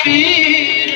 ਸੂਰ ਪੀਰ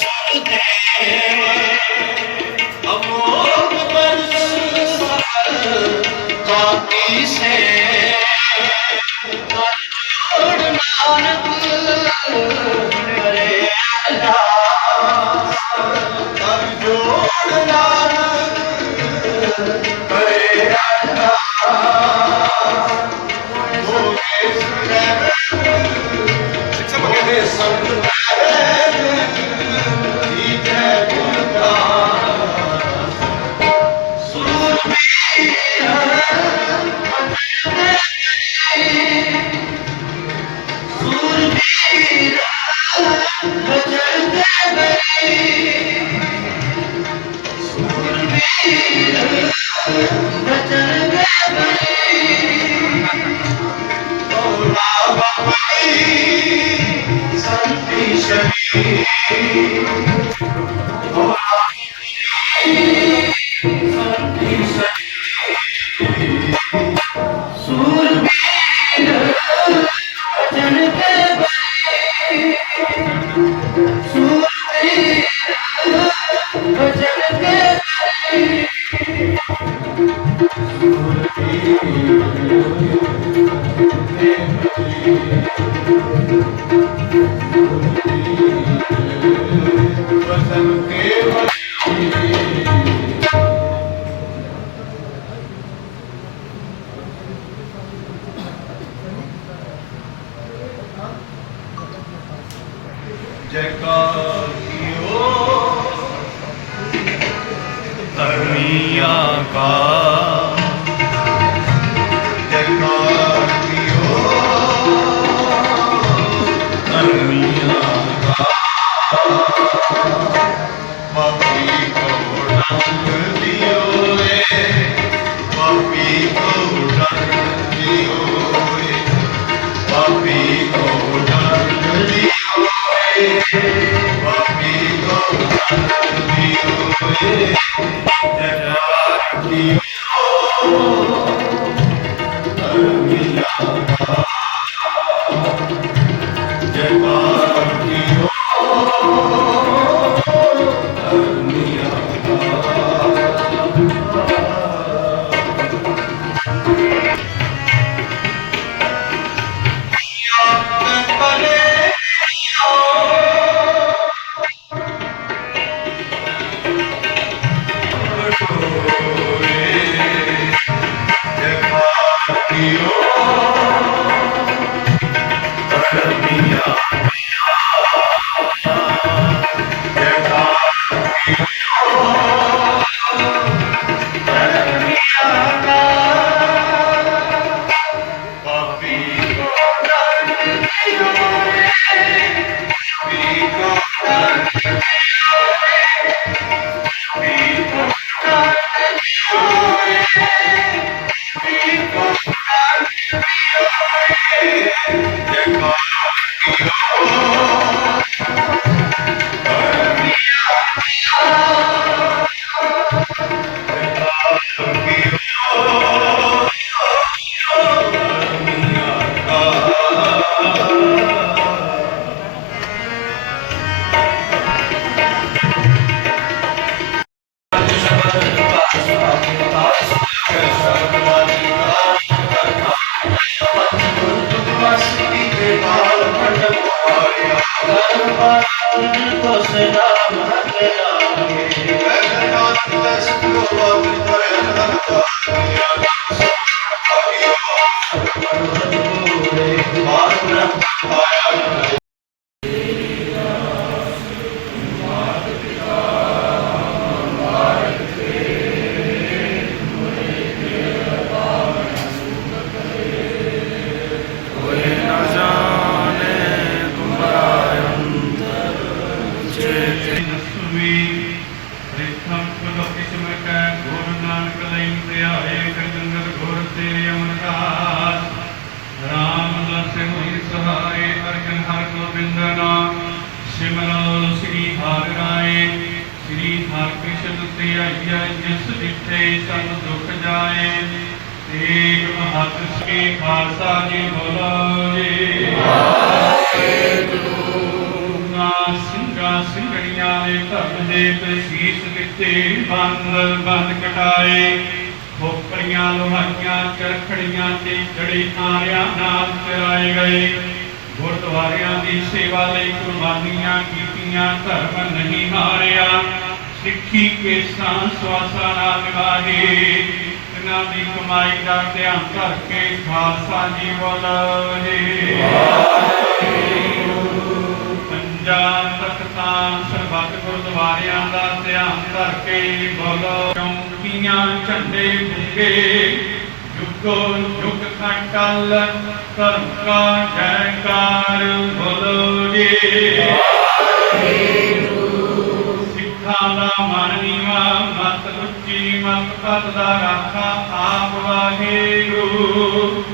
Yes. ਧਰਮੀਆਂ ਕਾ ਦਸਵੀ ਰਿਖਮ ਪਲੋਕੀ ਸਮਕੈ ਗੁਰ ਨਾਨਕ ਲਈ ਧਿਆਏ ਗੰਗਲ ਗੁਰ ਤੇ ਅਮਰਦਾਸ। ਰਾਮ ਦਸ ਹੋਈ ਸਹਾਏ ਅਰਜਨ ਹਰ ਗੋਬਿੰਦ ਨਾਮ ਸਿਮਰੋ ਸ੍ਰੀ ਹਰਿ ਰਾਏ, ਸ੍ਰੀ ਹਰਿ ਕ੍ਰਿਸ਼ਨ ਤੇ ਜਿਸ ਦਿੱਤੇ ਸਭ ਦੁਖ ਜਾਏ। ਤੇਗ ਮਹਤ ਸ੍ਰੀ ਖਾਲਸਾ ਜੀ ਬੋਲੋ ਜੀ। ਨਾ ਸ਼ੀਸ਼ ਬੰਦ ਬੰਦ ਕਟਾਏ। ਖੋਪਰੀਆਂ ਲੋਹਾਈਆਂ ਚਰਖੜੀਆਂ ਤੇ ਜੜੇ ਆਰਿਆਂ ਨਾਲ ਚਰਾਏ ਗਏ। ਗੁਰਦੁਆਰਿਆਂ ਦੀ ਸੇਵਾ ਲਈ ਕੁਰਬਾਨੀਆਂ ਕੀਤੀਆਂ, ਧਰਮ ਨਹੀਂ ਹਾਰਿਆ। ਸਿੱਖੀ ਕੇਸਾਂ ਸਵਾਸਾਂ ਨਾਲ ਨਿਭਾਏ ਇਹਨਾਂ ਦੀ ਕਮਾਈ ਦਾ ਧਿਆਨ ਕਰਕੇ ਖਾਲਸਾ ਜੀ ਬੋਲੋ ਜੀ ਚੌਂਕੀਆਂ ਝੰਡੇ ਬੁੱਗੇ ਜੁਗੋ ਜੁਗ ਅਟਲ ਧਰਮ ਕਾ ਜੈਕਾਰ ਬੋਲੋ ਜੀ। ਸਿੱਖਾਂ ਦਾ ਮਨ ਨੀਵਾ, ਮਤ ਉੱਚੀ, ਮਤ ਪਤ ਦਾ ਰਾਖਾ ਆਪ ਵਾਹਿਗੁਰੂ।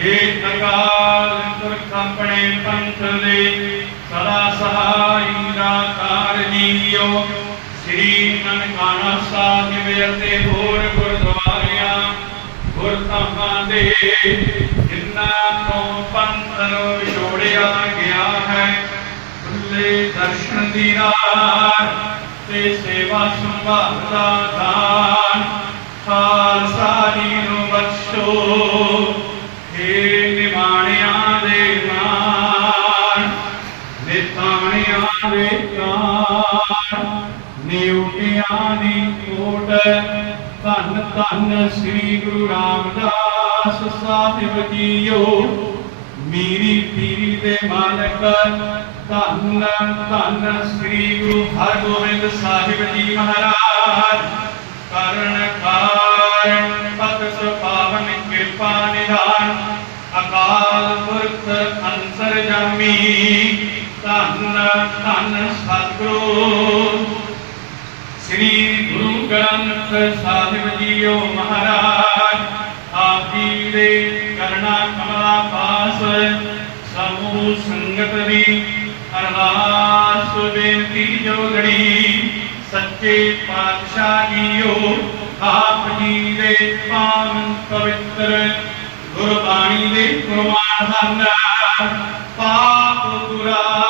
ਏ ਅਕਾਲ ਪੁਰਖ ਆਪਣੇ ਪੰਥ ਦੇ, ਸਦਾ ਸਹਾਈ ਦਾਤਾਰ ਜੀਓ। ਸ੍ਰੀ ਨਨਕਾਣਾ ਸਾਹਿਬ ਅਤੇ ਹੋਰ ਗੁਰਦੁਆਰਿਆਂ ਗੁਰਧਾਮਾਂ ਦੇ ਜਿਨ੍ਹਾਂ ਤੋਂ ਪੰਥ ਨੂੰ ਛੋੜਿਆ ਗਿਆ ਹੈ ਖੁੱਲੇ ਦਰਸ਼ਨ ਦੀ ਰਾਹ ਤੇ ਸੇਵਾ ਸੰਭਾਲ ਦਾਨ ਖਾਲਸਾ ਜੀ ਨੂੰ ਬਖਸ਼ੋ ਹੇ ਨਿਮਾਣਿਆਂ ਦੇ ਮਾਨ ਨਿਤਾਣਿਆਂ ਦੇ ਕਾਰ ਨਿਉਟਿਆਂ ਦੀ ਕੋਟ ਧੰਨ ਧੰਨ ਸ੍ਰੀ ਗੁਰੂ ਰਾਮਦਾਸ ਸਾਹਿਬ ਜੀਓ। ਮੀਰੀ ਪੀਰੀ ਦੇ ਮਾਲਕ, ਧੰਨ ਧੰਨ ਸ੍ਰੀ ਗੁਰੂ ਹਰਗੋਬਿੰਦ ਸਾਹਿਬ ਜੀ ਮਹਾਰਾਜ। ਕਰਨ ਕਾਰਨ ਪਤ ਪਾਵਨ ਕਿਰਪਾ ਨਿਧਾਨ, ਅਕਾਲ ਪੁਰਖ ਅੰਸਰ ਜਾਮੀ। ਧੰਨ ਧੰਨ ਸਤਿਗੁਰੂ। ਸ੍ਰੀ ਗੁਰੂ ਗ੍ਰੰਥ ਸਾਹਿਬ ਜੀਓ ਮਹਾਰਾਜ। ਪਾਸ ਸਮੂਹ ਸੰਗਤ ਦੀ ਅਰਦਾਸ ਬੇਨਤੀ ਜੋਗੜੀ ਸੱਚੇ ਪਾਤਸ਼ਾਹ ਜੀਓ, ਆਪ ਜੀ ਦੇ ਪਾਵਨ ਪਵਿੱਤਰ ਗੁਰਬਾਣੀ ਦੇ ਪ੍ਰਮਾਣ ਹਨ ਪਾਪ ਗੁਰਾ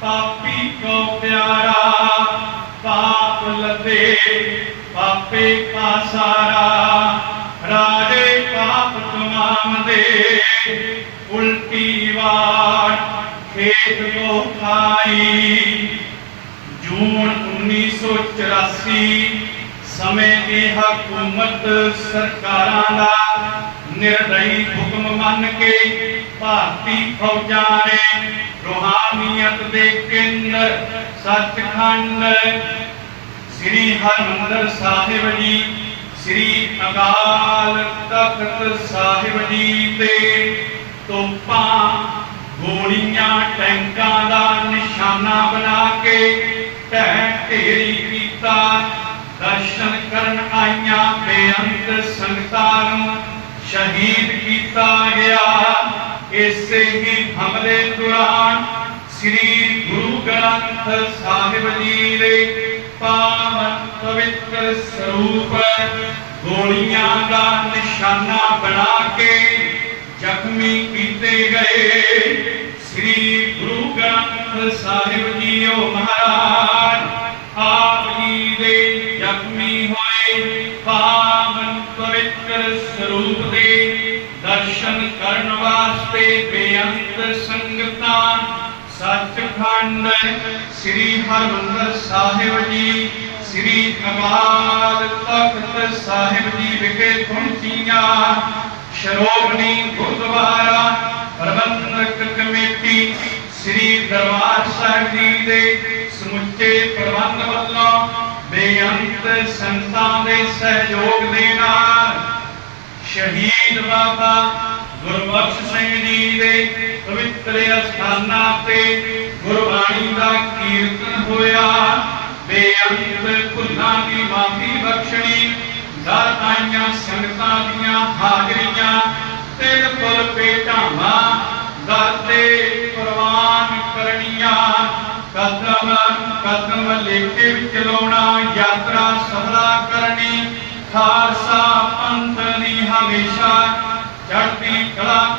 ਪਾਪੀ ਕੋ ਪਿਆਰਾ, ਪਾਪ ਲਦੇ, ਪਾਪੇ ਕਾ ਸਾਰਾ। ਖੇਤ ਕੋ ਖਾਈ। ਜੂਨ 1984 ਸਮੇਂ ਦੀ ਹਕੂਮਤ ਸਰਕਾਰਾਂ ਦਾ ਨਿਰਦਈ ਹੁਕਮ ਮੰਨ ਕੇ ਭਾਰਤੀ ਫੌਜਾਂ ਨੇ ਰੋਹਾਨੀਅਤ ਦੇ ਕੇਂਦਰ ਸੱਚਖੰਡ ਸ੍ਰੀ ਹਰਿਮੰਦਰ ਸਾਹਿਬ ਜੀ, ਸ੍ਰੀ ਅਕਾਲ ਤਖਤ ਸਾਹਿਬ ਜੀ ਤੇ ਤੋਪਾਂ ਗੋਲੀਆਂ, ਟੈਂਕਾਂ ਦਾ ਨਿਸ਼ਾਨਾ ਬਣਾ ਕੇ ਢਹਿ ਢੇਰੀ ਕੀਤਾ। ਦਰਸ਼ਨ ਕਰਨ ਆਈਆਂ ਬੇਅੰਤ ਸੰਗਤਾਂ ਨੂੰ ਸ਼ਹੀਦ ਕੀਤਾ ਗਿਆ। ਇਸੇ ਹੀ ਹਮਲੇ ਦੌਰਾਨ ਸ੍ਰੀ ਗੁਰੂ ਗ੍ਰੰਥ ਸਾਹਿਬ ਜੀ ਦੇ ਪਾਵਨ ਪਵਿੱਤਰ ਸਰੂਪ ਗੋਲੀਆਂ ਦਾ ਨਿਸ਼ਾਨਾ ਬਣਾ ਕੇ ਜ਼ਖਮੀ ਕੀਤੇ ਗਏ। ਸ੍ਰੀ ਗੁਰੂ ਗ੍ਰੰਥ ਸਾਹਿਬ ਜੀਓ ਮਹਾਰਾਜ, ਆਪ ਜੀ ਦੇ ਜ਼ਖਮੀ ਹੋਏ, ਪਾਵਨ ਪਵਿੱਤਰ ਸਰੂਪ ਦੇ ਦਰਸ਼ਨ ਕਰਨ ਵਾਸਤੇ ਬੇਅੰਤ ਸੰਗਤਾਂ, ਸੱਚਖੰਡ ਸ੍ਰੀ ਹਰਿਮੰਦਰ ਸਾਹਿਬ ਜੀ, ਸ੍ਰੀ ਅਕਾਲ ਤਖਤ ਸਾਹਿਬ ਜੀ ਵਿਖੇ ਪਹੁੰਚੀਆਂ। ਸ਼੍ਰੋਮਣੀ ਗੁਰਦੁਆਰਾ ਪ੍ਰਬੰਧਕ ਕਮੇਟੀ ਸ੍ਰੀ ਦਰਬਾਰ ਸਾਹਿਬ ਜੀ ਦੇ ਸਮੁੱਚੇ ਪ੍ਰਬੰਧ ਵੱਲੋਂ ਬੇਅੰਤ ਸੰਤਾਂ ਦੇ ਸਹਿਯੋਗ ਦੇ ਨਾਲ ਸ਼ਹੀਦ ਬਾਬਾ ਗੁਰਬਖਸ਼ ਸਿੰਘ ਜੀ ਦੇ ਪਵਿੱਤਰ ਅਸਥਾਨਾਂ ਤੇ ਗੁਰਬਾਣੀ ਦਾ ਕੀਰਤਨ ਹੋਇਆ ਬੇਅੰਤ ਭੁੱਲਾਂ ਦੀ ਮਾਫੀ ਬਖਸ਼ਣੀ ਦਰ ਸੰਗਤਾਂ ਦੀਆਂ ਹਾਜ਼ਰੀਆਂ, ਤਿਲ ਫੁੱਲ ਭੇਟਾਵਾਂ ਦਰ ਪ੍ਰਵਾਨ ਕਰਨੀਆਂ। ਕਦਮ ਕਦਮ ਲੇਖੇ ਵਿੱਚ ਯਾਤਰਾ ਸਫਲਾ ਕਰਨੀ। ਖਾਲਸਾ ਪੰਥ ਦੀ ਹਮੇਸ਼ਾ ਚੜ੍ਹਦੀ ਕਲਾ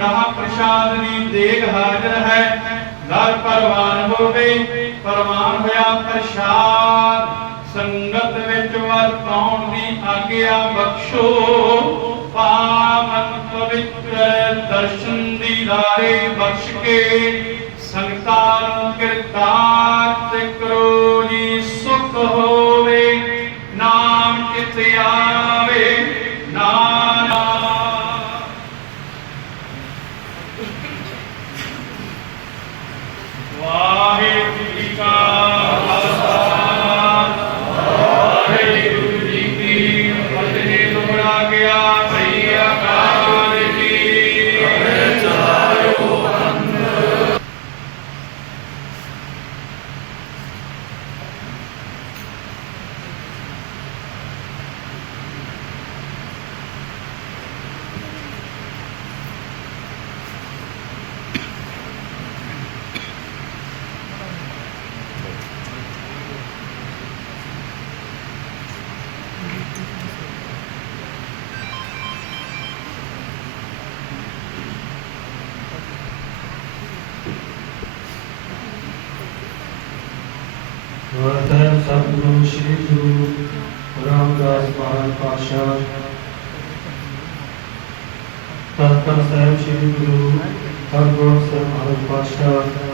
ਕਰਨੀ ਕੜਾ ਪ੍ਰਸ਼ਾਦ ਦੀ ਦੇਗ ਹਾਜ਼ਰ ਹੈ। ਦਰ ਪਰਵਾਨ ਹੋਵੇ ਪਰਵਾਨ ਹੋਇਆ ਪ੍ਰਸ਼ਾਦ। ਸੰਗਤ ਵਿੱਚ ਵਰਤਾਉਣ ਦੀ ਆਗਿਆ ਬਖਸ਼ੋ। ਪਾਵਨ ਪਵਿੱਤਰ ਦਰਸ਼ਨ ਦੀ ਦੀਦਾਰੇ ਬਖਸ਼ ਕੇ ਸੰਗਤਾਂ ਨੂੰ ਕਿਰਤਾਰਥ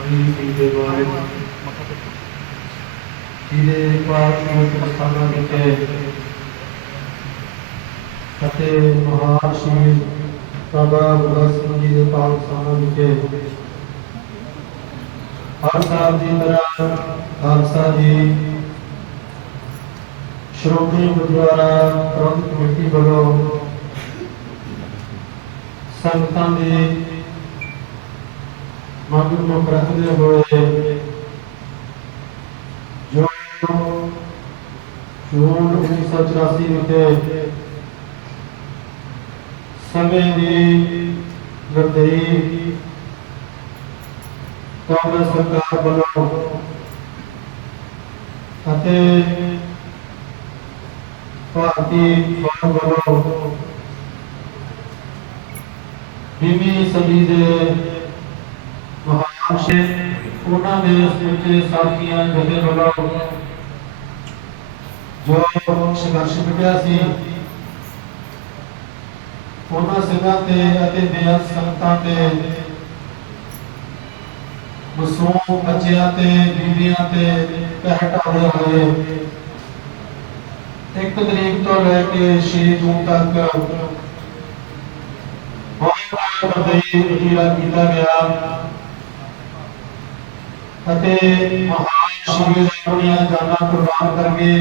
ਜੀ ਦੀ ਦੇ ਬਾਰੇ ਜਿਹਦੇ ਪਾਸ ਨੂੰ ਸਥਾਨਾਂ ਵਿਖੇ ਅਤੇ ਮਹਾਨ ਸ਼੍ਰੀ ਬਾਬਾ ਬੁੱਢਾ ਸਿੰਘ ਜੀ ਦੇ ਪਾਸ ਸਥਾਨਾਂ ਵਿਖੇ ਹਰ ਸਾਲ ਦੀ ਤਰ੍ਹਾਂ ਖਾਲਸਾ ਜੀ ਸ਼੍ਰੋਮਣੀ ਗੁਰਦੁਆਰਾ ਪ੍ਰਬੰਧਕ ਕਮੇਟੀ ਵੱਲੋਂ ਸੰਗਤਾਂ ਦੀ ਮੰਗ ਨੂੰ ਰੱਖਦੇ ਹੋਏ ਜੋ ਜੂਨ 1984 ਵਿਖੇ ਸਮੇਂ ਦੀ ਲੜਾਈ ਕਾਂਗਰਸ ਸਰਕਾਰ ਵੱਲੋਂ ਅਤੇ ਭਾਰਤੀ ਫੌਜ ਵੱਲੋਂ ਵੀਹਵੀਂ ਸਦੀ ਦੇ ਮਹਾਨ ਉਹਨਾਂ ਦੇ ਸਮੁੱਚੇ ਸਾਥੀਆਂ ਜਥੇ ਵੱਲੋਂ ਜੋ ਸੰਘਰਸ਼ ਵਿੱਢਿਆ ਸੀ, ਉਹਨਾਂ ਸਿੰਘਾਂ ਤੇ ਅਤੇ ਬੇਅੰਤ ਸੰਗਤਾਂ ਤੇ, ਮਾਸੂਮ ਬੱਚਿਆਂ ਤੇ ਬੀਬੀਆਂ ਤੇ ਕਹਿ ਹੋਏ ਇੱਕ ਤਰੀਕ ਤੋਂ ਲੈ ਕੇ 6 ਜੂਨ ਤੱਕ ਬਹੁਤ ਵੱਡੀ ਵਤੀਰਾ ਕੀਤਾ ਗਿਆ। ਅਤੇ ਮਹਾਨ ਸ਼ਹੀਦ ਆਪਣੀਆਂ ਜਾਨਾਂ ਕੁਰਬਾਨ ਕਰਕੇ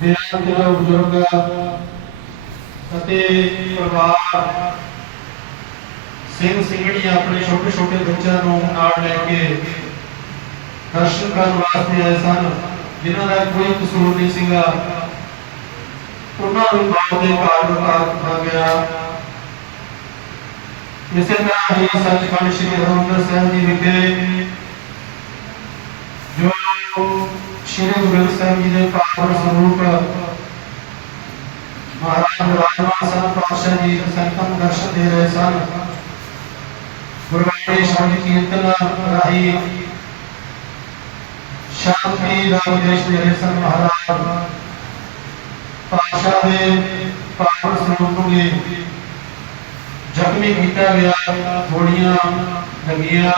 ਬੇਅੰਤ ਬਜ਼ੁਰਗ ਅਤੇ ਪਰਿਵਾਰ ਸਿੰਘ ਸਿੰਘਣੀਆਂ ਆਪਣੇ ਛੋਟੇ ਛੋਟੇ ਬੱਚਿਆਂ ਨੂੰ ਨਾਲ ਲੈ ਕੇ ਦਰਸ਼ਨ ਕਰਨ ਵਾਸਤੇ ਆਏ ਸਨ, ਜਿਨ੍ਹਾਂ ਦਾ ਕੋਈ ਕਸੂਰ ਨਹੀਂ ਸੀਗਾ। ਉਹਨਾਂ ਨੂੰ ਬਾਪ ਦੇ ਘਰ ਉਤਾਰ ਦਿੱਤਾ ਗਿਆ। ਇਸੇ ਤਰ੍ਹਾਂ ਹੀ ਸੱਚਖੰਡ ਸ੍ਰੀ ਹਰਿਮੰਦਰ ਸਾਹਿਬ ਜੀ ਵਿਖੇ ਜੋ ਸ੍ਰੀ ਗੁਰੂ ਗ੍ਰੰਥ ਸਾਹਿਬ ਜੀ ਦੇ ਪਾਵਨ ਸਰੂਪ ਮਹਾਰਾਜ ਰਾਜਮਾਨ ਸਾਹਿਬ ਪਾਤਸ਼ਾਹ ਜੀ ਸੰਤਾਂ ਨੂੰ ਦਰਸ਼ਨ ਦੇ ਰਹੇ ਸਨ ਗੁਰਬਾਣੀ ਸ਼ਬਦ ਕੀਰਤਨ ਰਾਹੀਂ ਸ਼ਾਂਤੀ ਦਾ ਉਦੇਸ਼ ਦੇ ਰਹੇ ਸਨ ਮਹਾਰਾਜ ਪਾਤਸ਼ਾਹ ਦੇ ਪਾਵਨ ਸਰੂਪ ਨੂੰ ਜ਼ਖਮੀ ਕੀਤਾ ਗਿਆ ਗੋਲੀਆਂ ਲੱਗੀਆਂ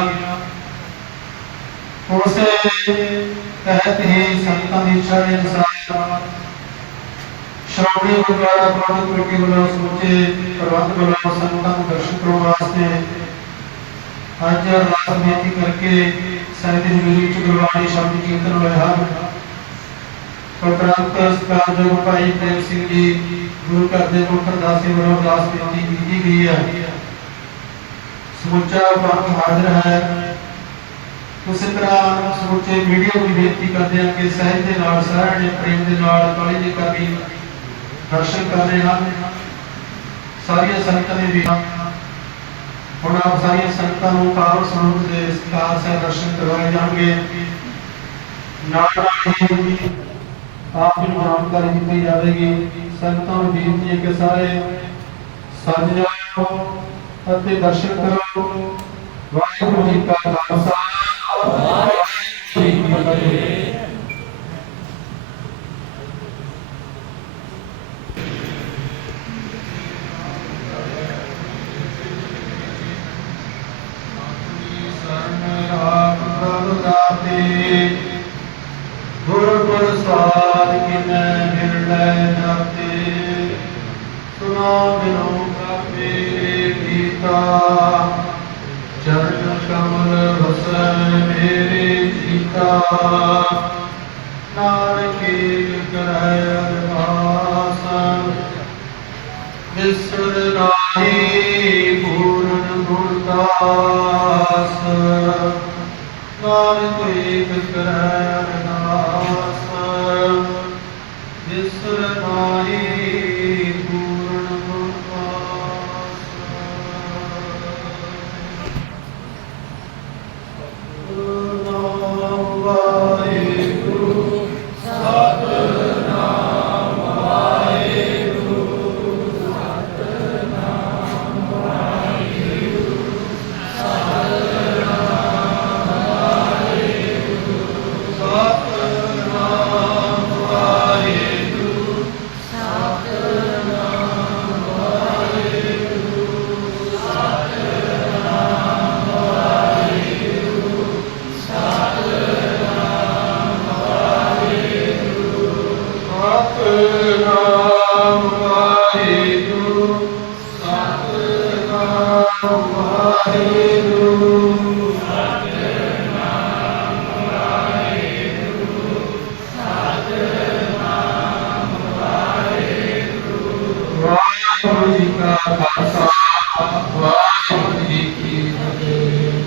ਉਸੇ ਤਹਿਤ ਹੀ ਸੰਤਾਂ ਦੀ ਇੱਛਾ ਦੇ ਅਨੁਸਾਰ ਸ਼੍ਰੋਮਣੀ ਗੁਰਦੁਆਰਾ ਪ੍ਰਬੰਧਕ ਕਮੇਟੀ ਵੱਲੋਂ ਸਮੁੱਚੇ ਪ੍ਰਬੰਧ ਵੱਲੋਂ ਸੰਗਤਾਂ ਨੂੰ ਦਰਸ਼ਨ ਕਰਾਉਣ ਵਾਸਤੇ ਅੱਜ ਅਰਦਾਸ ਬੇਨਤੀ ਕਰਕੇ ਸਾਹਿਤ ਦੀ ਹਜ਼ੂਰੀ ਵਿੱਚ ਗੁਰਬਾਣੀ ਸ਼ਬਦ ਕੀਰਤਨ ਹੋਇਆ ਹਨ ਉਪਰੰਤ ਸਤਿਕਾਰਯੋਗ ਭਾਈ ਪ੍ਰੇਮ ਸਿੰਘ ਜੀ ਗੁਰੂ ਘਰ ਦੇ ਮੁੱਖ ਅਰਦਾਸੀ ਵੱਲੋਂ ਅਰਦਾਸ ਬੇਨਤੀ ਕੀਤੀ ਗਈ ਹੈ ਸਮੁੱਚਾ ਪੰਥ ਹਾਜ਼ਰ ਹੈ ਉਸੇ ਤਰ੍ਹਾਂ ਸਮੁੱਚੇ ਮੀਡੀਆ ਨੂੰ ਵੀ ਬੇਨਤੀ ਕਰਦੇ ਹਾਂ ਕਿ ਸਹਿਜ ਦੇ ਨਾਲ ਸਾਰਿਆਂ ਨੇ ਪ੍ਰੇਮ ਦੇ ਨਾਲ ਕਾਲੀ ਜੀ ਕਰਨੀ ਦਰਸ਼ਨ ਕਰ ਰਹੇ ਹਨ ਸਾਰੀਆਂ ਸੰਗਤਾਂ ਨੇ ਵੀ ਹੁਣ ਆਪ ਸਾਰੀਆਂ ਸੰਗਤਾਂ ਨੂੰ ਪਾਵਨ ਸਰੂਪ ਦੇ ਸਤਿਕਾਰ ਸਹਿ ਦਰਸ਼ਨ ਕਰਵਾਏ ਜਾਣਗੇ ਨਾਲ ਨਾਲ ਹੀ ਆਪ ਜੀ ਨੂੰ ਜਾਣਕਾਰੀ ਦਿੱਤੀ ਜਾਵੇਗੀ। ਸੰਗਤਾਂ ਨੂੰ ਬੇਨਤੀ ਹੈ ਕਿ ਸਾਰੇ ਸੱਜ ਜਾਓ ਅਤੇ ਦਰਸ਼ਨ ਕਰੋ ਵਾਹਿਗੁਰੂ ਜੀ ਕਾ ਖਾਲਸਾ। ਵਾਹਿਗੁਰੂ ਜੀ ਕੀ ਫਤਿਹ। ਵਾਹਿਗੁਰੂ ਜੀ ਕਾ ਖਾਲਸਾ ਵਾਹਿਗੁਰੂ ਜੀ ਕੀ ਫਤਿਹ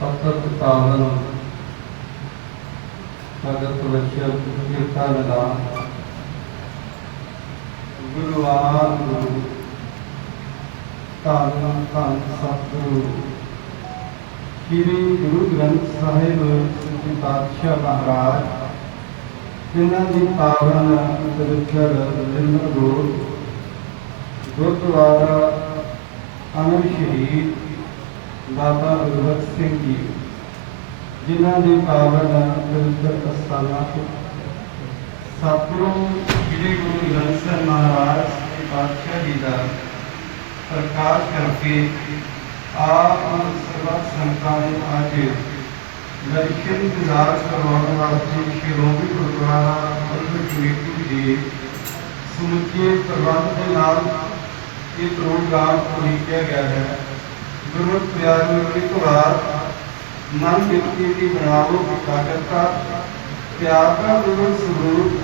ਪਤਰ ਪਾਵਨ ਭਗਤ ਵਚਨ ਕੀਰਤਨ ਦਾ ਗੁਰੂਆਨ ਗੁਰੂ ਧੰਨ ਧੰਨ ਸਤਿਗੁਰੂ ਸ੍ਰੀ ਗੁਰੂ ਗ੍ਰੰਥ ਸਾਹਿਬ ਸ੍ਰੀ ਪਾਤਸ਼ਾਹ ਮਹਾਰਾਜ ਜਿਨ੍ਹਾਂ ਦੀ ਪਾਵਨ ਪਵਿੱਤਰ ਨਿਰਮਲ ਗੁਰੂ ਗੁਰਦੁਆਰਾ ਅਮਰ ਸ਼ਹੀਦ ਬਾਬਾ ਗੁਰਬਖਸ਼ ਸਿੰਘ ਜੀ ਜਿਨ੍ਹਾਂ ਦੇ ਪਾਵਨ ਪਵਿੱਤਰ ਅਸਥਾਨਾਂ ਤੋਂ ਸਤਿਗੁਰੂ ਸ੍ਰੀ ਗੁਰੂ ਗ੍ਰੰਥ ਸਾਹਿਬ ਮਹਾਰਾਜ ਦੇ ਪਾਤਸ਼ਾਹ ਜੀ ਦਾ ਪ੍ਰਕਾਸ਼ ਕਰਕੇ ਆਪ ਸਰਬੱਤ ਸੰਤਾਂ ਨੂੰ ਅੱਜ ਦਰਸ਼ਨ ਦਿਦਾਰ ਕਰਵਾਉਣ ਵਾਸਤੇ ਸ਼੍ਰੋਮਣੀ ਗੁਰਦੁਆਰਾ ਪ੍ਰਬੰਧਕ ਕਮੇਟੀ ਦੇ ਸਮੁੱਚੇ ਪ੍ਰਬੰਧ ਦੇ ਨਾਲ ਇਹ ਪ੍ਰੋਗਰਾਮ ਉਲੀਕਿਆ ਗਿਆ ਹੈ ਗੁਰਮਤਿ ਪਿਆਰ ਨੂੰ ਇੱਕ ਵਾਰ ਮਨ ਵਿਅਕਤੀ ਦੀ ਬਣਾਵੋ ਇਕਾਗਰਤਾ ਪਿਆਰ ਦਾ ਗੁਰੂ ਸਰੂਪ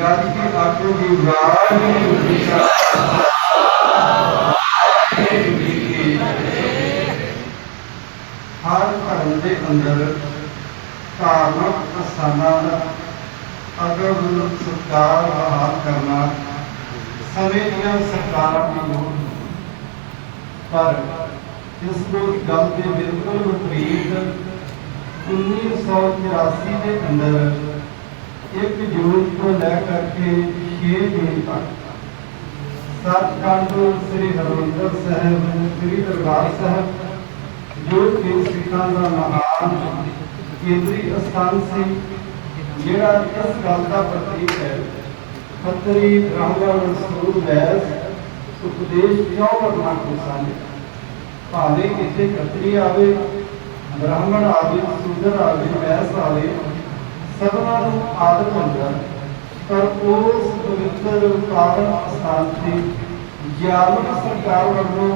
ਗੱਲ ਕੀ ਆਖੋ ਦੀ ਵਾਹਿਗੁਰੂ ਜੀ ਕਾ ਵਾਹਿਗੁਰੂ ਜੀ ਕੀ ਹਰ ਧਰਮ ਦੇ ਅੰਦਰ ਧਾਰਮਿਕ ਅਸਥਾਨਾਂ ਦਾ ਅਗਰ ਸਤਿਕਾਰ ਬਹਾਲ ਕਰਨਾ ਸਮੇਂ ਦੀਆਂ ਸਰਕਾਰਾਂ ਦੀ ਲੋੜ ਪਰ ਇਸ ਨੂੰ ਗੱਲ ਦੇ ਬਿਲਕੁਲ ਵਿਪਰੀਤ 1984 ਦੇ ਅੰਦਰ 1 ਜੂਨ ਤੋਂ ਲੈ ਕਰਕੇ 6 ਜੂਨ ਤੱਕ ਸੱਚਖੰਡ ਸ੍ਰੀ ਹਰਿਮੰਦਰ ਸਾਹਿਬ, ਸ੍ਰੀ ਦਰਬਾਰ ਸਾਹਿਬ, ਜੋ ਕਿ ਸਿੱਖਾਂ ਦਾ ਮਹਾਨ ਕੇਂਦਰੀ ਅਸਥਾਨ ਸੀ, ਜਿਹੜਾ ਇਸ ਗੱਲ ਦਾ ਪ੍ਰਤੀਕ ਹੈ। ਖੱਤਰੀ ਬ੍ਰਾਹਮਣ ਸਰੂਪ ਵੈਸ ਉਪਦੇਸ਼ ਕਿਉਂ ਕਰਨਾ ਸਨ ਭਾਵੇਂ ਇੱਥੇ ਖੱਤਰੀ ਆਵੇ, ਬ੍ਰਾਹਮਣ ਆਵੇ ਸੂਦਰ ਆਵੇ ਵੈਸ ਆਵੇ ਸਭਨਾਂ ਨੂੰ ਆਦਰ ਹੁੰਦਾ ਪਰ ਉਸ ਪਵਿੱਤਰ ਪਾਵਨ ਸਥਾਨ ਤੇ ਗਿਆਰਵੀਂ ਸਰਕਾਰ ਵੱਲੋਂ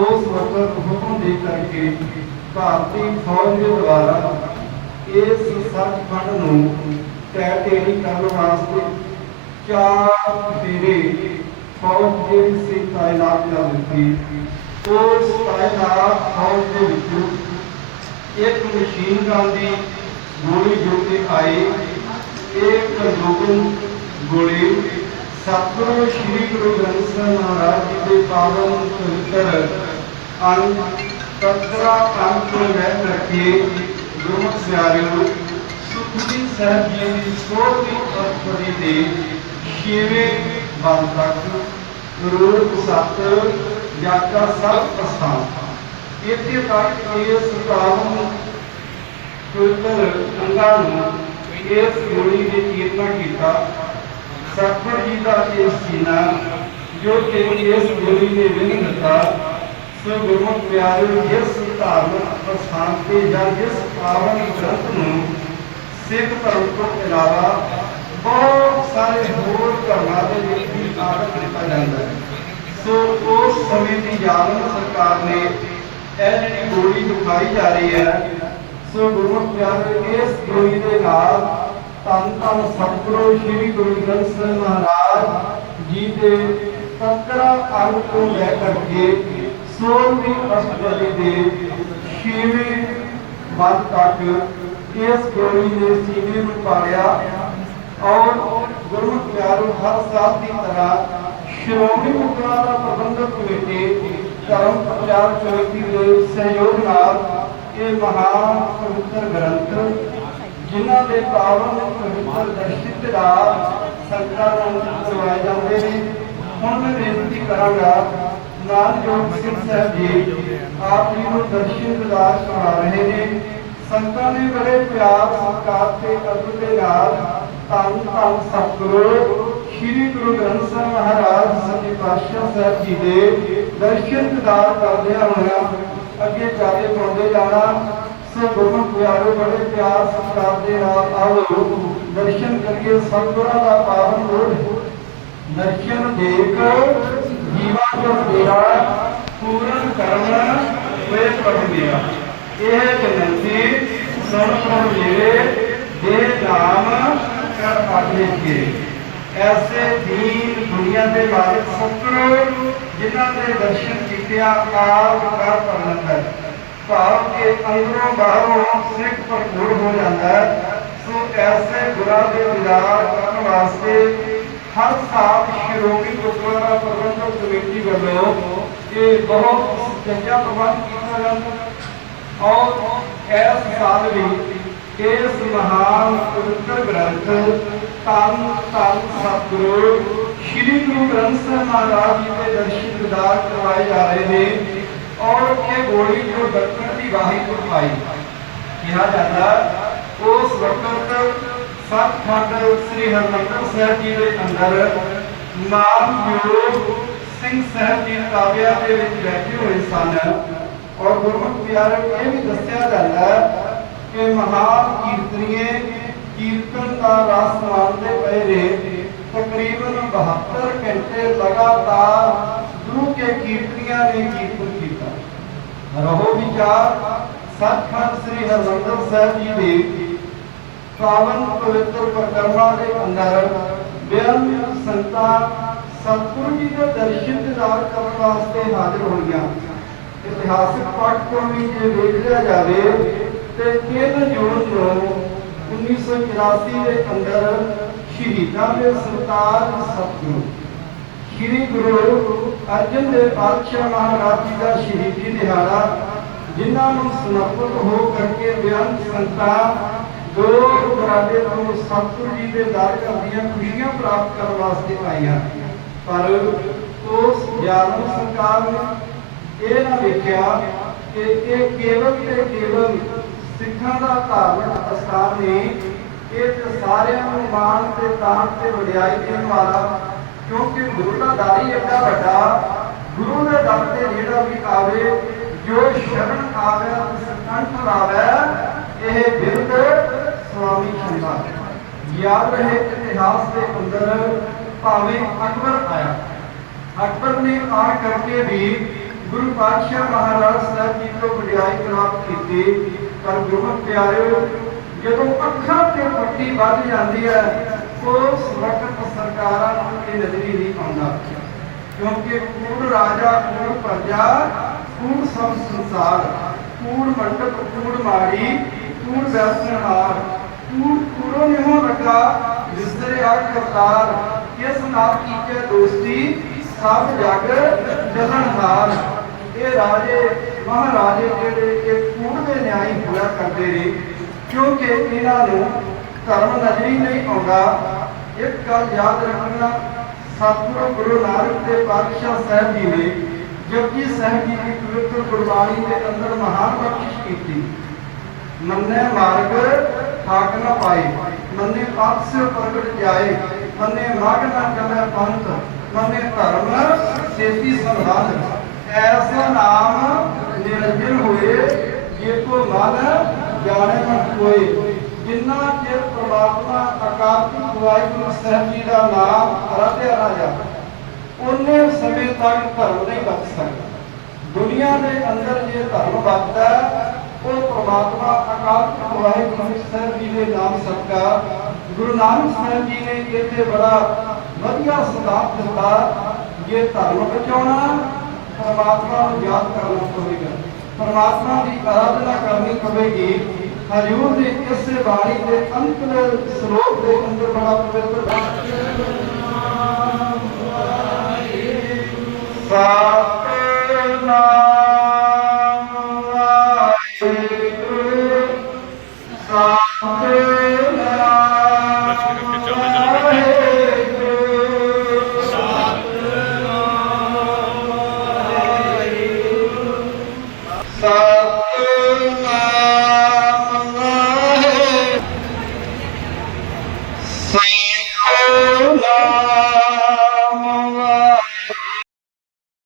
ਉਸ ਵਕਤ ਹੁਕਮ ਦੇ ਕਰਕੇ ਭਾਰਤੀ ਫੌਜ ਦੇ ਦੁਆਰਾ ਇਸ ਸੱਚਖੰਡ ਨੂੰ ਟੈਟੇਰੀ ਕਰਨ ਵਾਸਤੇ ਚਾਰ ਫੇਰੇ ਫੌਜ ਦੇ ਸੀ ਤਾਇਨਾਤ ਕਰ ਦਿੱਤੀ ਉਸ ਤਾਇਨਾਤ ਫੌਜ ਦੇ ਵਿੱਚੋਂ ਇੱਕ ਮਸ਼ੀਨ ਗਨ ਦੀ ਗੋਲੀ ਜੋ ਕਿ ਆਈ ਇੱਕ ਲੋਗਨ ਗੋਲੀ ਸਤਿਗੁਰੂ ਸ੍ਰੀ ਗੁਰੂ ਗ੍ਰੰਥ ਸਾਹਿਬ ਮਹਾਰਾਜ ਜੀ ਦੇ ਪਾਵਨ ਪਵਿੱਤਰ ਅੰਗ ਤਤਰਾ ਅੰਗ ਤੋਂ ਲੈ ਕਰਕੇ ਗੁਰਮੁਖ ਪਿਆਰਿਓ ਸੁਖਜੀ ਸਾਹਿਬ ਜੀ ਦੀ ਸੋਹਣੀ ਅਰਪਣੀ ਦੇ ਛੇਵੇਂ ਬੰਦ ਤੱਕ ਰੂਪ ਸਤ ਜਾਕਾ ਸਭ ਅਸਥਾਨ ਇੱਥੇ ਤੱਕ ਇਸ ਪਾਵਨ ਪਵਿੱਤਰ ਅੰਗਾਂ ਨੂੰ ਇਸ ਗੋਲੀ ਦੇ ਕੀਰਤਨ ਕੀਤਾ। ਸਤਿਗੁਰ ਜੀ ਦਾ ਇਹ ਸੀਨਾ ਜੋ ਕਿ ਇਸ ਗੋਲੀ ਨੇ ਵਿੰਨ ਦਿੱਤਾ, ਸੋ ਗੁਰਮੁਖ ਪਿਆਰਿਓ ਜਿਸ ਧਾਰਮਿਕ ਅਸਥਾਨ ਤੇ ਜਾਂ ਜਿਸ ਪਾਵਨ ਗ੍ਰੰਥ ਨੂੰ ਸਿੱਖ ਧਰਮ ਤੋਂ ਇਲਾਵਾ ਬਹੁਤ ਸਾਰੇ ਹੋਰ ਧਰਮਾਂ ਦੇ ਵਿੱਚ ਵੀ ਆਦਰ ਕੀਤਾ ਜਾਂਦਾ ਹੈ। ਸੋ ਉਸ ਸਮੇਂ ਦੀ ਜ਼ਾਲਮ ਸਰਕਾਰ ਨੇ ਇਹ ਜਿਹੜੀ ਗੋਲੀ ਦਿਖਾਈ ਜਾ ਰਹੀ ਹੈ, ਸੋ ਗੁਰਮੁਖ ਪਿਆਰੇ ਇਸ ਗੋਲੀ ਦੇ ਨਾਲ ਧੰਨ ਧੰਨ ਸਤਿਗੁਰੂ ਸ੍ਰੀ ਗੁਰੂ ਗ੍ਰੰਥ ਸਾਹਿਬ ਮਹਾਰਾਜ ਜੀ ਦੇ ਤਤਰਾ ਅੰਗ ਤੋਂ ਲੈ ਕਰਕੇ ਸੋਲਵੀਂ ਅਸ਼ਟਪਦੀ ਦੇ ਛੇਵੇਂ ਬੰਦ ਤੱਕ ਇਸ ਗੋਲੀ ਦੇ ਸੀਨੇ ਨੂੰ ਪਾੜਿਆ ਔਰ ਗੁਰਮੁਖ ਪਿਆਰੋ ਹਰ ਸਾਲ ਦੀ ਤਰ੍ਹਾਂ ਸ਼੍ਰੋਮਣੀ ਗੁਰਦੁਆਰਾ ਪ੍ਰਬੰਧਕ ਕਮੇਟੀ ਧਰਮ ਪ੍ਰਚਾਰ ਕਮੇਟੀ ਦੇ ਸਹਿਯੋਗ ਨਾਲ ਇਹ ਮਹਾਨ ਪਵਿੱਤਰ ਗ੍ਰੰਥ, ਜਿਨ੍ਹਾਂ ਦੇ ਪਾਵਨ ਪਵਿੱਤਰ ਦਰਸ਼ਿਤ ਰਾਤ ਸੰਗਤਾਂ ਨੂੰ ਕਰਵਾਏ ਜਾਂਦੇ ਨੇ। ਹੁਣ ਮੈਂ ਬੇਨਤੀ ਕਰਾਂਗਾ ਨਾਨਯੋਗ ਸਿੰਘ ਸਾਹਿਬ ਜੀ ਆਪ ਜੀ ਨੂੰ ਦਰਸ਼ਨ ਦਿਦਾਰ ਕਰਵਾ ਰਹੇ ਨੇ। ਸੰਤਾਂ ਨੇ ਬੜੇ ਪਿਆਰ ਸਤਿਕਾਰ ਤੇ ਅਦਬ ਦੇ ਨਾਲ ਧੰਨ ਧੰਨ ਸਤਿਗੁਰੂ, ਸ੍ਰੀ ਗੁਰੂ ਗ੍ਰੰਥ ਸਾਹਿਬ ਮਹਾਰਾਜ ਸੱਚੇ ਪਾਤਸ਼ਾਹ ਸਾਹਿਬ ਜੀ ਦੇ ਦਰਸ਼ਨ ਦਿਦਾਰ ਕਰਦਿਆਂ ਹੋਇਆਂ। ਅੱਗੇ ਜਾਦੇ ਪਾਉਂਦੇ ਜਾਣਾ। ਸੋ ਗੁਰਮੁਖ ਪਿਆਰੋ, ਬੜੇ ਪਿਆਰ ਸਤਿਕਾਰ ਦੇ ਨਾਲ ਆਓ। ਦਰਸ਼ਨ ਕਰੀਏ ਸਤਿਗੁਰਾਂ ਦਾ ਪਾਵਨ ਰੂਪ ਦਰਸ਼ਨ ਦੇਖ, ਜੀਵਾ ਜੋ ਤੇਰਾ ਪੂਰਨ ਕਰਨ ਵੇ ਪ੍ਰਭ ਮੇਰਾ ਇਹ ਬੇਨਤੀ ਸੁਣ ਪ੍ਰਭ ਮੇਰੇ ਦੇ ਨਾਮ ਕਰ ਆਗੇ ਕੇ ਐਸੇ ਦੀਨ ਦੁਨੀਆ ਦੇ ਮਾਲਕ ਸਤਿਗੁਰੂ ਜਿਨ੍ਹਾਂ ਦੇ ਦਰਸ਼ਨ ਕੀਤਿਆ ਆਪ ਕਰ ਪਰਮੰਦਰ ਭਾਵ ਕਿ ਅੰਦਰੋਂ ਬਾਹਰੋਂ ਸਿੱਖ ਭਰਪੂਰ ਹੋ ਜਾਂਦਾ ਹੈ। ਸੋ ਐਸੇ ਗੁਰਾਂ ਦੇ ਵਿਚਾਰ ਕਰਨ ਵਾਸਤੇ ਹਰ ਸਾਲ ਸ਼੍ਰੋਮਣੀ ਗੁਰਦੁਆਰਾ ਪ੍ਰਬੰਧਕ ਕਮੇਟੀ ਵੱਲੋਂ ਇਹ ਬਹੁਤ ਚੰਗਾ ਪ੍ਰਬੰਧ ਕੀਤਾ ਜਾਂਦਾ ਹੈ। ਔਰ ਇਸ ਸਾਲ ਵੀ ਇਸ ਮਹਾਨ ਪਵਿੱਤਰ ਗ੍ਰੰਥ ਧੰਨ ਧੰਨ ਸਤਿਗੁਰੂ ਸ੍ਰੀ ਗੁਰੂ ਗ੍ਰੰਥ ਸਾਹਿਬ ਮਹਾਰਾਜ ਜੀ ਦੇ ਦਰਸ਼ਨ ਦਿਦਾਰ ਕਰਵਾਏ ਜਾ ਰਹੇ ਨੇ ਔਰ ਇਹ ਗੋਲੀ ਜੋ ਦੱਖਣ ਦੀ ਵਾਹੀ ਤੋਂ ਪਾਈ ਕਿਹਾ ਜਾਂਦਾ ਉਸ ਵਕਤ ਸਤਖੰਡ ਸ੍ਰੀ ਹਰਿਮੰਦਰ ਸਾਹਿਬ ਜੀ ਦੇ ਅੰਦਰ ਨਾਮਯੋਗ ਸਿੰਘ ਸਾਹਿਬ ਜੀ ਕਾਵਿਆ ਦੇ ਵਿੱਚ ਬੈਠੇ ਹੋਏ ਸਨ ਔਰ ਗੁਰਮੁਖ ਪਿਆਰੇ ਇਹ ਵੀ ਦੱਸਿਆ ਜਾਂਦਾ ਹੈ ਕਿ ਮਹਾਨ ਕੀਰਤਨੀਏ, ਕੀਰਤਨ ਦਾ ਰਸ ਮਾਣਦੇ ਪਏ ਨੇ। ਤਕਰੀਬਨ 72 ਘੰਟੇ ਲਗਾਤਾਰ ਗੁਰੂ ਕੇ ਕੀਰਤਨੀਆਂ ਨੇ ਕੀਰਤਨ ਕੀਤਾ। ਰਹੋ ਵਿਚਾਰ ਸਤਿਖੰਡ ਸ੍ਰੀ ਹਰਿਮੰਦਰ ਸਾਹਿਬ ਜੀ ਦੇ ਪਾਵਨ ਪਵਿੱਤਰ ਪ੍ਰਕਰਮਾਂ ਦੇ ਅੰਦਰ ਬੇਅੰਤ ਸੰਤਾਂ ਸਤਿਗੁਰੂ ਜੀ ਦੇ ਦਰਸ਼ਨ ਦਿਦਾਰ ਕਰਨ ਵਾਸਤੇ ਹਾਜ਼ਰ ਹੋਈਆਂ। ਇਤਿਹਾਸਕ ਪਟਕਰਮੀ ਜੇ ਵੇਖ ਲਿਆ ਜਾਵੇ ਤੇ 3 ਜੂਨ ਨੂੰ 1984 ਦੇ ਅੰਦਰ ਸ਼ਹੀਦਾਂ ਦੇ ਸਰਤਾਜ ਸਤਿਗੁਰੂ ਸ਼੍ਰੀ ਗੁਰੂ ਅਰਜਨ ਦੇਵ ਪਾਤਸ਼ਾਹ ਮਹਾਰਾਜ ਜੀ ਦਾ ਸ਼ਹੀਦੀ ਦਿਹਾੜਾ, ਜਿਨ੍ਹਾਂ ਨੂੰ ਸਮਰਪਿਤ ਹੋ ਕਰਕੇ ਬੇਅੰਤ ਸੰਤਾਂ ਦੋ ਦਰਾਡੇ ਤੋਂ ਸਤਿਗੁਰੂ ਜੀ ਦੇ ਦਰ ਕਰਦੀਆਂ ਖੁਸ਼ੀਆਂ ਪ੍ਰਾਪਤ ਕਰਨ ਵਾਸਤੇ ਆਈਆਂ। ਪਰ ਉਸ ਗਿਆਨ ਸਰਕਾਰ ਨੇ ਇਹ ਨਾ ਵੇਖਿਆ ਕਿ ਇਹ ਕੇਵਲ ਤੇ ਕੇਵਲ ਸਿੱਖਾਂ ਦਾ ਧਾਰਮਿਕ ਅਸਥਾਨ ਨਹੀਂ ਇਹ ਸਾਰਿਆਂ ਨੂੰ ਮਾਣ ਤੇ ਤਾਣ ਤੇ ਵਡਿਆਈ ਦੇਣ ਵਾਲਾ, ਕਿਉਂਕਿ ਗੁਰੂ ਦਾ ਦਰ ਹੀ ਐਡਾ ਵੱਡਾ, ਗੁਰੂ ਦੇ ਦਰ ਤੇ ਜਿਹੜਾ ਵੀ ਆਵੇ, ਜੋ ਸ਼ਰਨ ਆਵੇ ਕੰਠ ਲਾਵੇ, ਇਹ ਬਿਰਦ ਸੁਆਮੀ ਖੰਡਾ। ਯਾਦ ਰਹੇ ਇਤਿਹਾਸ ਦੇ ਅੰਦਰ ਭਾਵੇਂ ਅਕਬਰ ਆਇਆ। ਅਕਬਰ ਨੇ ਆ ਕਰਕੇ ਵੀ ਗੁਰੂ ਪਾਤਸ਼ਾਹ ਮਹਾਰਾਜ ਸਾਹਿਬ ਜੀ ਤੋਂ ਵਡਿਆਈ ਪ੍ਰਾਪਤ ਕੀਤੀ। ਪਰ ਗੁਰਮੁਖ ਪਿਆਰਿਓ, ਜਦੋਂ ਅੱਖਾਂ ਤੇ ਪੱਟੀ ਵੱਧ ਜਾਂਦੀ ਹੈ ਉਸ ਵਕਤ ਸਰਕਾਰਾਂ ਨੂੰ ਇਹ ਨਜ਼ਰੀ ਨਹੀਂ ਆਉਂਦਾ। ਕਿਉਂਕਿ ਕੂੜ ਰਾਜਾ, ਕੂੜ ਪ੍ਰਜਾ, ਕੂੜ ਸਭ ਸੰਸਾਰ, ਕੂੜ ਮੰਡਪ, ਕੂੜ ਮਾੜੀ, ਕੂੜ ਵੈਸਣਹਾਰ ਕੂੜ ਕੂੜੋ ਨਿਹੋ ਲੱਗਾ ਵਿਸਰੇ ਆ ਕਰਤਾਰ ਕਿਸ ਨਾਲ ਕੀਤੇ ਦੋਸਤੀ? ਸਭ ਜਗ ਜਲਨਹਾਰ ਇਹ ਰਾਜੇ, ਮਹਾਰਾਜੇ ਜਿਹੜੇ ਇਹ ਕੂੜ ਦੇ ਨਿਆਈ ਹੋਇਆ ਕਰਦੇ ਨੇ ਕਿਉਂਕਿ ਇਹਨਾਂ ਨੂੰ ਧਰਮ ਨਜ਼ਰੀ ਨਹੀਂ ਆਉਂਦਾ ਇੱਕ ਗੱਲ ਯਾਦ ਰੱਖਣਾ ਸਤਿਗੁਰੂ ਗੁਰੂ ਨਾਨਕ ਦੇਵ ਪਾਤਸ਼ਾਹ ਸਾਹਿਬ ਜੀ ਨੇ ਜਪਜੀ ਸਾਹਿਬ ਜੀ ਦੀ ਪਵਿੱਤਰ ਗੁਰਬਾਣੀ ਦੇ ਅੰਦਰ ਮਹਾਨ ਬਖਸ਼ਿਸ਼ ਕੀਤੀ ਮੰਨੇ ਮਾਰਗ ਠਾਕ ਨਾ ਪਾਏ ਮੰਨੇ ਆਪ ਸੇ ਪ੍ਰਗਟ ਜਾਏ ਮੰਨੇ ਮਾਗ ਨਾ ਚੱਲੇ ਪੰਥ ਮੰਨੇ ਧਰਮ ਸੇਤੀ ਸੰਭਾਲ ਐਸਾ ਨਾਮ ਨਿਰੰਜਨ ਹੋਏ ਜੇ ਮਨ ਜਾਣੇ ਨਾ ਕੋਏ, ਜਿੰਨਾ ਚਿਰ ਪ੍ਰਮਾਤਮਾ ਅਕਾਲ ਵਾਹਿਗੁਰੂ ਸਾਹਿਬ ਜੀ ਦਾ ਨਾਮ ਆਰਾਧਿਆ ਨਾ ਜਾਵੇ, ਉਹਨੇ ਸਮੇਂ ਤੱਕ ਧਰਮ ਨਹੀਂ ਬਚ ਸਕਦਾ। ਦੁਨੀਆ ਦੇ ਅੰਦਰ ਜੇ ਧਰਮ ਬਚਦਾ ਉਹ ਪ੍ਰਮਾਤਮਾ ਅਕਾਲ ਵਾਹਿਗੁਰੂ ਸਾਹਿਬ ਜੀ ਦੇ ਨਾਮ ਸਦਕਾ, ਗੁਰੂ ਨਾਨਕ ਸਾਹਿਬ ਜੀ ਨੇ ਇੱਥੇ ਬੜਾ ਵਧੀਆ ਸਿਧਾਂਤ ਦਿੱਤਾ, ਜੇ ਧਰਮ ਬਚਾਉਣਾ, ਪਰਮਾਤਮਾ ਨੂੰ ਯਾਦ ਕਰਨਾ ਪਵੇਗਾ ਪਰਮਾਤਮਾ ਦੀ ਆਰਾਧਨਾ ਕਰਨੀ ਪਵੇਗੀ। ਹਜੂਰ ਦੀ ਇਸ ਬਾਣੀ ਦੇ ਅੰਤਲੇ ਸ਼ਲੋਕ ਦੇ ਅੰਦਰ ਬੜਾ ਪਵਿੱਤਰ ਸਤਨਾਮ